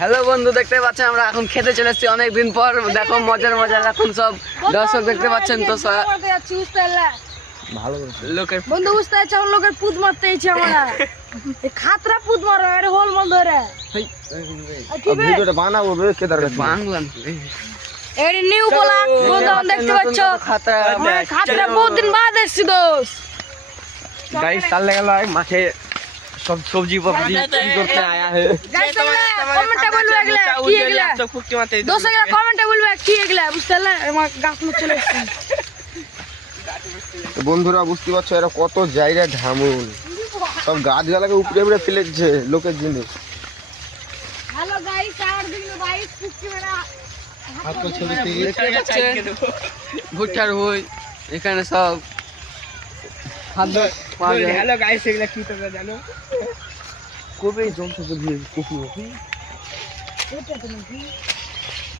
Hello বন্ধু, দেখতে পাচ্ছেন আমরা এখন খেতে চলে এসেছি অনেকদিন পর। দেখো মজার মজার এখন সব দর্শক দেখতে পাচ্ছেন তো ভালো লোকের বন্ধু বুঝতে পারছি আমার লোকের পুত মারতে এসেছি আমরা খাতরা পুত মারো আরে হোল মাল ধরে ভিডিওটা বানাবো রে কেদার বাংলা এই নিউ বলা বন্ধু দেখতে পাচ্ছ খাতরা খাতরা বহুত দিন বাদ এসেছি দোস গাড়ি চাললে গেল মাঠে সব সবজি পবজি কি করতে আয়া হে কমেন্টে বলবে এগুলা কি এগুলা দোস এগুলা কমেন্টে বলবে কি এগুলা বুঝতে পারলে আমার গাছ মত চলে এসেছি বন্ধুরা বুঝতে পারছো এরা কত জায়গায় ঢামুন সব গাছগালাকে উপরে উপরে ফেলেছে লোকের জিনিস। হ্যালো গাইস আর দিন গাইস কুচি মেরা ভুট্টার হই এখানে সব খাদ্য পাওয়া যায়। হ্যালো গাইস, এগুলা কি তোমরা জানো? কবে জমছে কফি